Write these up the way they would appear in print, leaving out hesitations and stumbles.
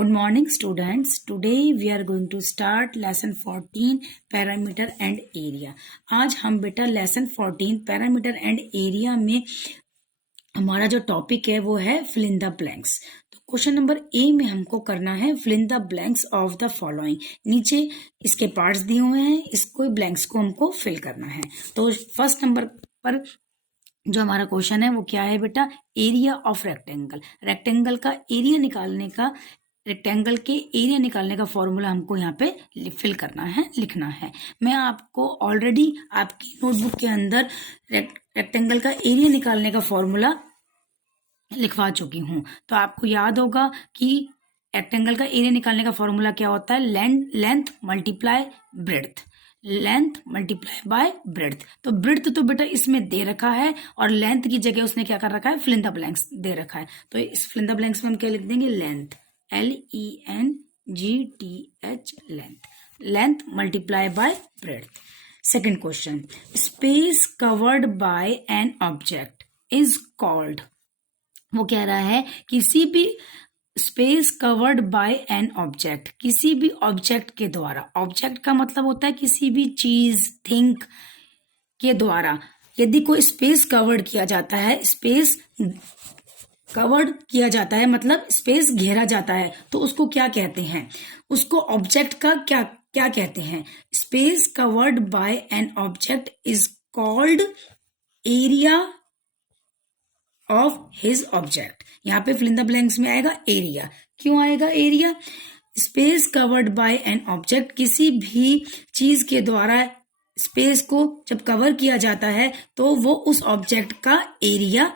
Good morning students. Today we are going to start lesson 14 parameter and area. आज हम बेटा lesson 14 parameter and area में हमारा जो टॉपिक है वो है fill in the blanks. तो क्वेश्चन नंबर ए में हमको करना है fill in the blanks of the following. नीचे इसके पार्ट्स दिए हुए हैं, इसको ब्लैंक्स को हमको फिल करना है. तो फर्स्ट नंबर पर जो हमारा क्वेश्चन है वो क्या है बेटा, एरिया ऑफ रेक्टेंगल. रेक्टेंगल का एरिया निकालने का, रेक्टेंगल के एरिया निकालने का फॉर्मूला हमको यहाँ पे फिल करना है, लिखना है. मैं आपको ऑलरेडी आपकी नोटबुक के अंदर रेक्टेंगल का एरिया निकालने का फॉर्मूला लिखवा चुकी हूँ. तो आपको याद होगा कि रेक्टेंगल का एरिया निकालने का फॉर्मूला क्या होता है, length multiply breadth, length multiply by breadth. तो ब्रेड्थ तो बेटा इसमें दे रखा है और लेंथ की जगह उसने क्या कर रखा है, फिल इन द ब्लैंक्स दे रखा है. तो इस फिल इन द ब्लैंक्स में हम क्या लिख देंगे, length, LENGTH, length, length multiply by breadth. Second question, space covered by an object is called. वो कह रहा है किसी भी space covered by an object, किसी भी ऑब्जेक्ट के द्वारा. ऑब्जेक्ट का मतलब होता है किसी भी चीज, थिंग के द्वारा यदि कोई स्पेस कवर्ड किया जाता है, स्पेस कवर्ड किया जाता है मतलब स्पेस घेरा जाता है, तो उसको क्या कहते हैं, उसको ऑब्जेक्ट का क्या क्या कहते हैं. Space covered by an object is called area of his object. यहाँ पे फिल इन द ब्लैंक्स में आएगा एरिया. क्यों आएगा area, space covered by an object, किसी भी चीज के द्वारा स्पेस को जब कवर किया जाता है तो वो उस ऑब्जेक्ट का एरिया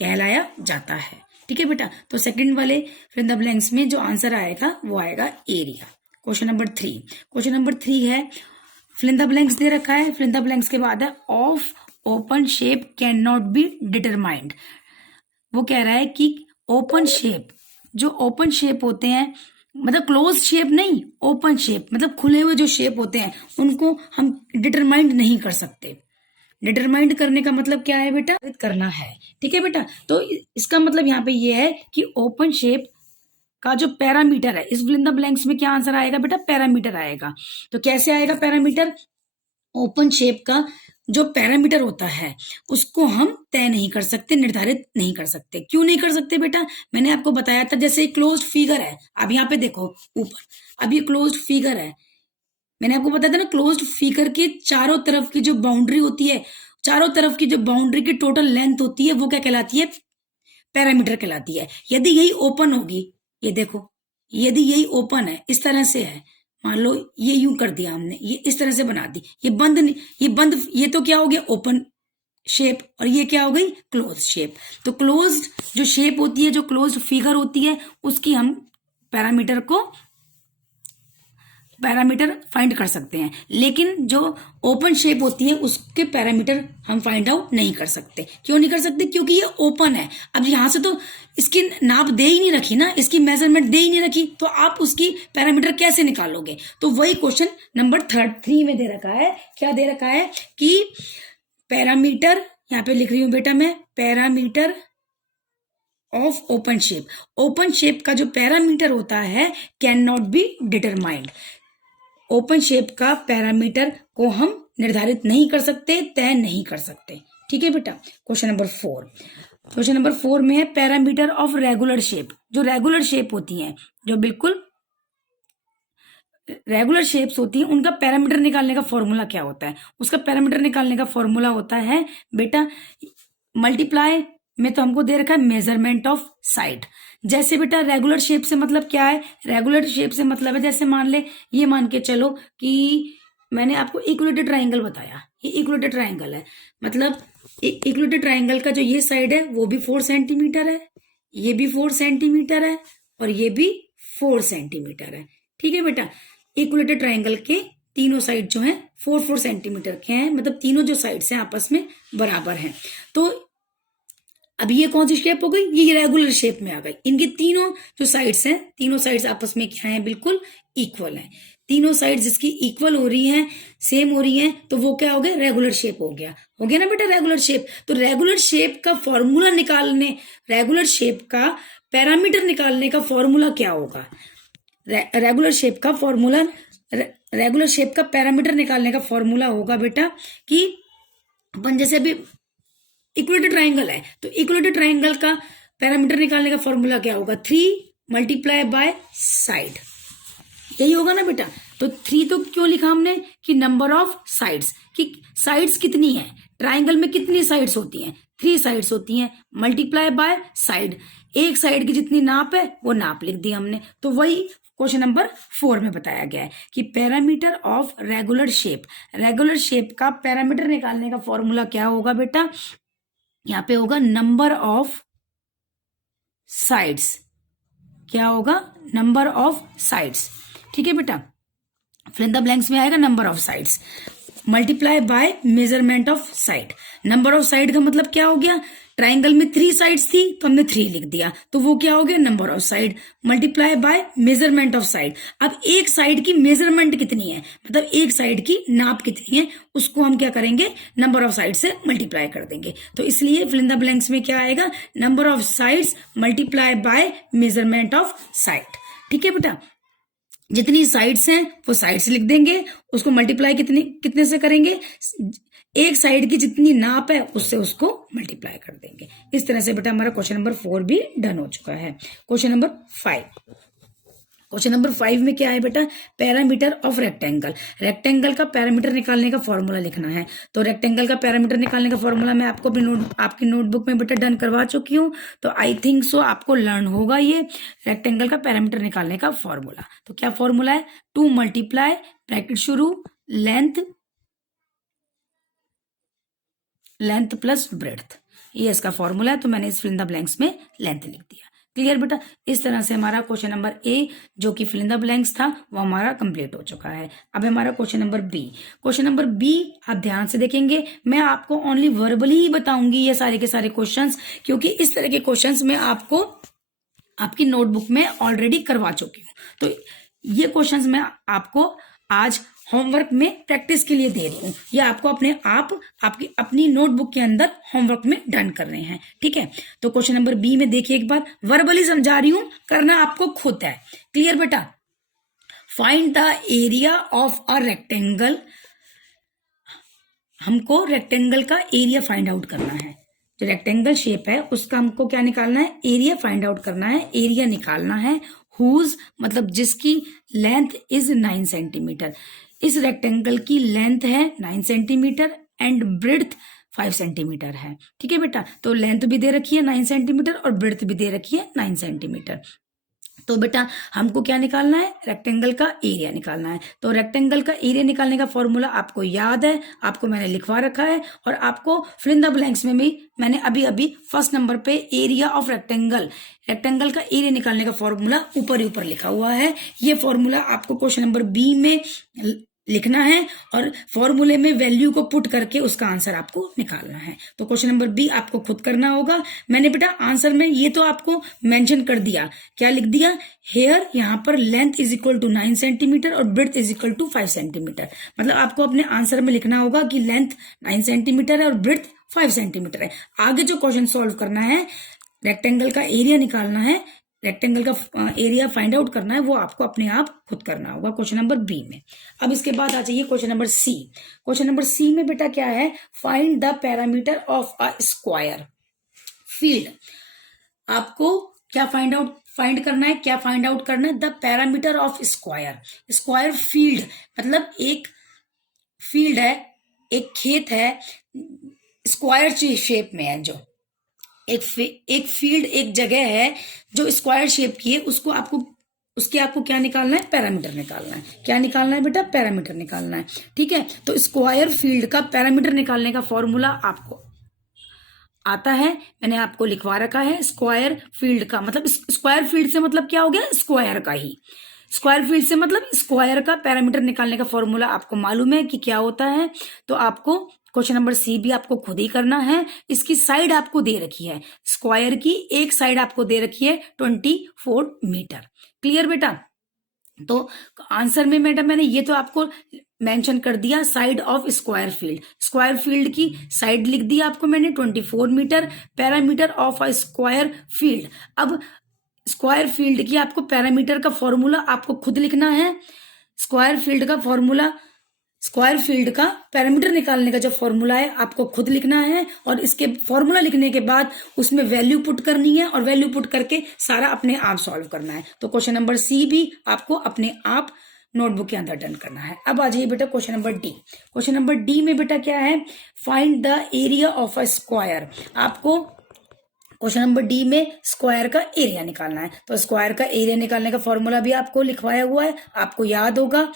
कहलाया जाता है. ठीक है बेटा. तो सेकंड वाले फिल इन द ब्लैंक्स में जो आंसर आएगा वो आएगा area. Question number 3. Question number 3 है, फिल इन द ब्लैंक्स दे रखा है, फिल इन द ब्लैंक्स के बाद है of open shape can not be determined. वो कह रहा है कि ओपन शेप, जो ओपन शेप होते हैं मतलब क्लोज शेप नहीं, ओपन शेप मतलब खुले हुए जो शेप होते हैं उनको हम डिटरमाइंड नहीं कर सकते. डिटरमाइंड करने का मतलब क्या है बेटा, करना है. ठीक है बेटा. तो इसका मतलब यहाँ पे ये है कि ओपन शेप का जो पैरामीटर है, इस फिल इन द ब्लैंक्स में क्या आंसर आएगा बेटा, पैरामीटर आएगा. तो कैसे आएगा पैरामीटर, ओपन शेप का जो पैरामीटर होता है उसको हम तय नहीं कर सकते, निर्धारित नहीं कर सकते. क्यों नहीं कर सकते बेटा, मैंने आपको बताया था. जैसे क्लोज्ड फिगर है, अब यहाँ पे देखो ऊपर, अब ये क्लोज्ड फिगर है, मैंने आपको बताया था ना, क्लोज्ड फिगर के चारों तरफ की जो बाउंड्री होती है, चारों तरफ की जो बाउंड्री की टोटल लेंथ होती है वो क्या कहलाती है, पैरामीटर कहलाती है. यदि यही ओपन होगी, ये देखो, यदि यही ओपन है, इस तरह से है, मान लो ये यूं कर दिया हमने, ये इस तरह से बना दी, ये बंद, ये तो क्या हो गया ओपन शेप, और ये क्या हो गई क्लोज शेप. तो क्लोज्ड जो शेप होती है, जो क्लोज्ड फिगर होती है, उसकी हम पैरामीटर फाइंड कर सकते हैं. लेकिन जो ओपन शेप होती है उसके पैरामीटर हम फाइंड आउट नहीं कर सकते. क्यों नहीं कर सकते, क्योंकि ये ओपन है. अब यहां से तो इसकी नाप दे ही नहीं रखी ना, इसकी मेजरमेंट दे ही नहीं रखी, तो आप उसकी पैरामीटर कैसे निकालोगे. तो वही क्वेश्चन नंबर 3 में दे रखा है. क्या दे रखा है कि पैरामीटर, यहाँ पे लिख रही हूं बेटा मैं, parameter of open shape. Open shape का जो पैरामीटर होता है can not be determined. Open shape का पैरामीटर को हम निर्धारित नहीं कर सकते, तय नहीं कर सकते. ठीक है बेटा. Question number 4. क्वेश्चन नंबर 4 में है पैरामीटर ऑफ रेगुलर शेप. जो रेगुलर शेप होती हैं, जो बिल्कुल रेगुलर शेप्स होती हैं, उनका पैरामीटर निकालने का फॉर्मूला क्या होता है. उसका पैरामीटर निकालने का फॉर्मूला होता है बेटा, मल्टीप्लाई में तो हमको दे रखा है मेजरमेंट ऑफ साइड. जैसे बेटा रेगुलर शेप से मतलब क्या है, रेगुलर शेप से मतलब है, जैसे मान ले, ये मान के चलो कि मैंने आपको इक्विलेटरल ट्राइंगल बताया, ये इक्विलेटरल ट्राइंगल है, मतलब इक्विलेटरल ट्राइंगल का जो ये साइड है वो भी 4 सेंटीमीटर है, ये भी 4 सेंटीमीटर है, और ये भी 4 सेंटीमीटर है. ठीक है बेटा. इक्विलेटरल ट्राइंगल के तीनों साइड जो है 4 सेंटीमीटर के हैं, मतलब तीनों जो साइड्स हैं आपस में बराबर हैं. तो अब ये कौन सी शेप हो गई, ये रेगुलर शेप में आ गई. इनके तीनों जो साइड्स हैं, तीनों साइड्स आपस में क्या है, बिल्कुल इक्वल हैं. तीनों साइड्स जिसकी इक्वल हो रही हैं, सेम हो रही हैं, तो वो क्या हो गया, रेगुलर शेप हो गया ना बेटा, रेगुलर शेप. तो रेगुलर शेप का फॉर्मूला निकालने, रेगुलर शेप का पैरामीटर निकालने का फॉर्मूला क्या होगा? रेगुलर शेप का फॉर्मूला, रेगुलर शेप का पैरामीटर निकालने का फॉर्मूला होगा बेटा कि अपन जैसे अभी इक्विलेटरल ट्राइंगल है, तो इक्विलेटरल ट्राइंगल का पैरामीटर निकालने का फॉर्मूला क्या होगा? 3 मल्टीप्लाई बाय साइड, यही होगा ना बेटा। तो 3 तो क्यों लिखा हमने कि नंबर ऑफ साइड्स, कि साइड्स कितनी है, ट्राइंगल में कितनी साइड्स होती हैं? 3 साइड्स होती हैं, मल्टीप्लाई बाय साइड, एक साइड की जितनी नाप है वो नाप लिख दी हमने। तो वही क्वेश्चन नंबर 4 में बताया गया है कि parameter of regular shape, regular shape का पैरामीटर निकालने का फॉर्मूला क्या होगा बेटा? यहाँ पे होगा नंबर ऑफ साइड्स, क्या होगा? नंबर ऑफ साइड्स, ठीक है बेटा। फिल इन द ब्लैंक्स में आएगा number of sides multiply by measurement of side. Number of side का मतलब क्या हो गया? ट्राइंगल में 3 साइड्स थी तो हमने 3 लिख दिया, तो वो क्या हो गया? Number of side multiply by measurement of side. अब एक साइड की मेजरमेंट कितनी है, मतलब एक साइड की नाप कितनी है, उसको हम क्या करेंगे? नंबर ऑफ साइड से मल्टीप्लाई कर देंगे। तो इसलिए फिल इन द ब्लैंक्स में क्या आएगा? Number of sides multiply by measurement of side, ठीक है बेटा। जितनी साइड्स हैं वो साइड्स लिख देंगे, उसको मल्टीप्लाई कितने से करेंगे? एक साइड की जितनी नाप है उससे उसको मल्टीप्लाई कर देंगे। इस तरह से बेटा हमारा क्वेश्चन नंबर 4 भी डन हो चुका है। क्वेश्चन नंबर 5, क्वेश्चन नंबर 5 में क्या है बेटा? पैरामीटर ऑफ रेक्टेंगल, रेक्टेंगल का पैरामीटर निकालने का फॉर्मूला लिखना है। तो रेक्टेंगल का पैरामीटर निकालने का फॉर्मूला मैं आपको अपनी आपकी नोटबुक में बेटा डन करवा चुकी हूँ, तो आई थिंक सो आपको लर्न होगा ये रेक्टेंगल का पैरामीटर निकालने का फॉर्मूला। तो क्या फॉर्मूला है? 2 मल्टीप्लाई ब्रैकेट शुरू लेंथ प्लस ब्रेड्थ, ये इसका फॉर्मूला है। तो मैंने इस फिल इन द ब्लैंक्स में लेंथ लिख दिया। क्लियर बेटा? इस तरह से हमारा क्वेश्चन नंबर ए जो कि फिल इन द ब्लैंक्स था वो हमारा कंप्लीट हो चुका है। अब हमारा question number B, question number B आप ध्यान से देखेंगे, मैं आपको ओनली वर्बली ही बताऊंगी ये सारे के सारे क्वेश्चंस, क्योंकि इस तरह के क्वेश्चंस मैं आपको आपकी नोटबुक में ऑलरेडी करवा चुकी हूँ। तो ये क्वेश्चंस मैं आपको आज होमवर्क में प्रैक्टिस के लिए दे रही हूँ, ये आपको अपने आप आपकी अपनी नोटबुक के अंदर होमवर्क में डन कर रहे हैं, ठीक है। तो क्वेश्चन नंबर बी में देखिए, एक बार वर्बली समझा रही हूँ, करना आपको खुद है। क्लियर बेटा? Find the area of a rectangle, हमको रेक्टेंगल का एरिया फाइंड आउट करना है। जो रेक्टेंगल शेप है उसका हमको क्या निकालना है? एरिया फाइंड आउट करना है, एरिया निकालना है। हुज मतलब जिसकी लेंथ इज 9 सेंटीमीटर, इस रेक्टेंगल की लेंथ है 9 सेंटीमीटर एंड ब्रेड्थ 5 सेंटीमीटर है, ठीक है बेटा। तो लेंथ भी दे रखी है 9 सेंटीमीटर और ब्रेड्थ भी दे रखी है 9 सेंटीमीटर। तो बेटा हमको क्या निकालना है? रेक्टेंगल का एरिया निकालना है। तो रेक्टेंगल का एरिया निकालने का फॉर्मूला आपको याद है, आपको मैंने लिखवा रखा है, और आपको फिल इन द ब्लैंक्स में भी मैंने अभी अभी फर्स्ट नंबर पे एरिया ऑफ रेक्टेंगल, रेक्टेंगल का एरिया निकालने का फॉर्मूला ऊपर ही ऊपर लिखा हुआ है। ये फॉर्मूला आपको क्वेश्चन नंबर बी में लिखना है और फॉर्मूले में वैल्यू को पुट करके उसका आंसर आपको निकालना है। तो क्वेश्चन नंबर बी आपको खुद करना होगा। मैंने बेटा आंसर में ये तो आपको मेंशन कर दिया, क्या लिख दिया? हेयर, यहाँ पर length is equal to 9 centimetre और breadth is equal to 5 centimetre. मतलब आपको अपने आंसर में लिखना होगा कि लेंथ 9 सेंटीमीटर है और ब्रेड्थ 5 सेंटीमीटर है। आगे जो क्वेश्चन सॉल्व करना है, रेक्टेंगल का एरिया निकालना है, रेक्टेंगल का एरिया फाइंड आउट करना है, वो आपको अपने आप खुद करना होगा क्वेश्चन नंबर बी में। अब इसके बाद आ जाइए question number C. Question number C में बेटा क्या है? Find the parameter of a square field. आपको क्या फाइंड करना है? क्या फाइंड आउट करना है? The parameter of square, square field मतलब एक फील्ड है, एक खेत है, स्क्वायर शेप में है, जो एक फील्ड, एक जगह है जो स्क्वायर शेप की है, उसको आपको क्या निकालना है? पैरामीटर निकालना है। क्या निकालना है बेटा? पैरामीटर निकालना है, ठीक है। तो स्क्वायर फील्ड का पैरामीटर निकालने का फॉर्मूला आपको आता है, मैंने आपको लिखवा रखा है। स्क्वायर फील्ड का मतलब, स्क्वायर फील्ड से मतलब क्या हो गया? स्क्वायर का ही, स्क्वायर फील्ड से मतलब स्क्वायर का पैरामीटर निकालने का फॉर्मूला आपको मालूम है कि क्या होता है। तो आपको क्वेश्चन नंबर सी भी आपको खुद ही करना है। इसकी साइड आपको दे रखी है, स्क्वायर की एक साइड आपको दे रखी है 24 मीटर। क्लियर बेटा? तो आंसर में मैडम मैंने ये तो आपको मेंशन कर दिया, side of square field, square field की साइड लिख दी आपको मैंने 24 metre, parameter of a square field. अब स्क्वायर फील्ड की आपको पैरामीटर का फॉर्मूला आपको खुद लिखना है। स्क्वायर फील्ड का फॉर्मूला, स्क्वायर फील्ड का पैरामीटर निकालने का जो फॉर्मूला है आपको खुद लिखना है, और इसके फॉर्मूला लिखने के बाद उसमें वैल्यू पुट करनी है, और वैल्यू पुट करके सारा अपने आप सॉल्व करना है। तो क्वेश्चन नंबर सी भी आपको अपने आप नोटबुक के अंदर डन करना है। अब आ जाइए बेटा question number D. Question number D में बेटा क्या है, find the area of a square. आपको क्वेश्चन नंबर डी में स्क्वायर का एरिया निकालना है। तो स्क्वायर का एरिया निकालने का फॉर्मूला भी आपको लिखवाया हुआ है, आपको याद होगा।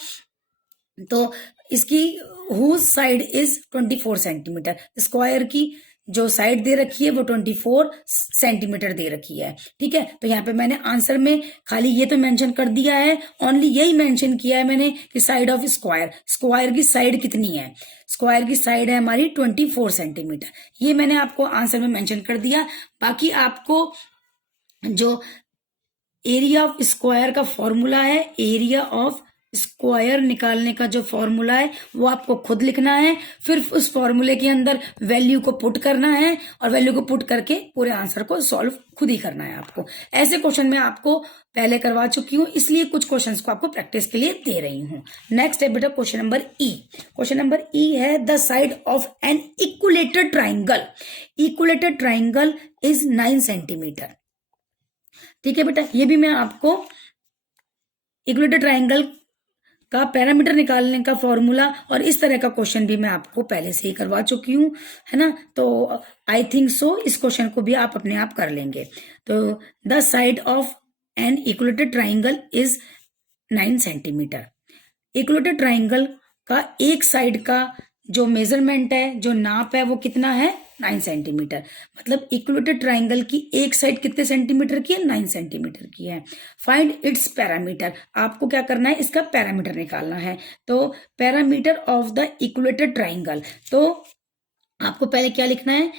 तो इसकी whose side is 24 centimetre, square की जो साइड दे रखी है वो 24 सेंटीमीटर दे रखी है। ठीक है, तो यहाँ पे मैंने आंसर में खाली ये तो मेंशन कर दिया है, ओनली यही मेंशन किया है मैंने कि साइड ऑफ स्क्वायर, स्क्वायर की साइड कितनी है, स्क्वायर की साइड है हमारी 24 सेंटीमीटर, ये मैंने आपको आंसर में मेंशन कर दिया। बाकी आपको जो एरिया ऑफ स्क्वायर का फॉर्मूला है, एरिया ऑफ स्क्वायर निकालने का जो फॉर्मूला है वो आपको खुद लिखना है, फिर उस फॉर्मूले के अंदर वैल्यू को पुट करना है, और वैल्यू को पुट करके पूरे आंसर को सॉल्व खुद ही करना है आपको। ऐसे क्वेश्चन मैं आपको पहले करवा चुकी हूं, इसलिए कुछ क्वेश्चंस को आपको प्रैक्टिस के लिए दे रही हूं। नेक्स्ट है बेटा question number E. Question number E है the side of an equilateral triangle, equilateral triangle is 9 centimetre. ठीक है बेटा, ये भी मैं आपको इक्विलेटरल ट्राइंगल का पैरामीटर निकालने का फॉर्मूला और इस तरह का क्वेश्चन भी मैं आपको पहले से ही करवा चुकी हूं, है ना। तो आई थिंक सो इस क्वेश्चन को भी आप अपने आप कर लेंगे। तो the side of an equilateral triangle is 9 centimetre. Equilateral triangle का एक साइड का जो मेजरमेंट है, जो नाप है, वो कितना है, 9 सेंटीमीटर। मतलब इक्विलेटरल ट्राइंगल की एक साइड कितने सेंटीमीटर की है, 9 सेंटीमीटर की है। फाइंड इट्स पैरामीटर, आपको क्या करना है, इसका पैरामीटर निकालना है। तो parameter of the equilateral triangle, तो आपको पहले क्या लिखना है,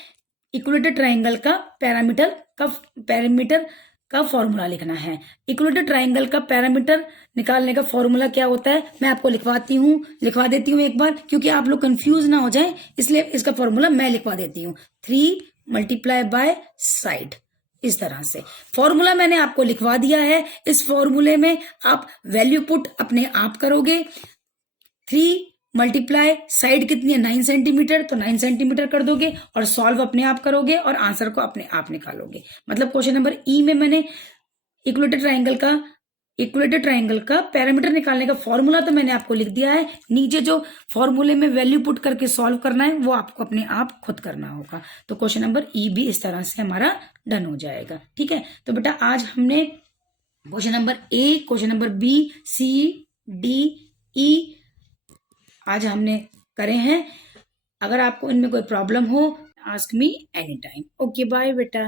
इक्विलेटरल ट्राइंगल का पैरामीटर का फॉर्मूला लिखना है। इक्विलेटरल ट्राइंगल का पैरामीटर निकालने का फॉर्मूला क्या होता है, मैं आपको लिखवा देती हूँ एक बार, क्योंकि आप लोग कंफ्यूज ना हो जाए, इसलिए इसका फॉर्मूला मैं लिखवा देती हूँ। 3 मल्टीप्लाई बाय साइड, इस तरह से फॉर्मूला मैंने आपको लिखवा दिया है। इस फॉर्मूले में आप वैल्यू पुट अपने आप करोगे। 3 मल्टीप्लाई साइड कितनी है, 9 सेंटीमीटर, तो 9 सेंटीमीटर कर दोगे और सॉल्व अपने आप करोगे और आंसर को अपने आप निकालोगे। मतलब क्वेश्चन नंबर ई में मैंने इक्विलेटरल ट्राइंगल का पैरामीटर निकालने का फॉर्मूला तो मैंने आपको लिख दिया है, नीचे जो फॉर्मूले में वैल्यू पुट करके सॉल्व करना है वो आपको अपने आप खुद करना होगा। तो क्वेश्चन नंबर ई भी इस तरह से हमारा डन हो जाएगा। ठीक है, तो बेटा आज हमने question number A, question number B, C, D, E आज हमने करे हैं। अगर आपको इनमें कोई प्रॉब्लम हो, ask me any time. Okay bye बेटा।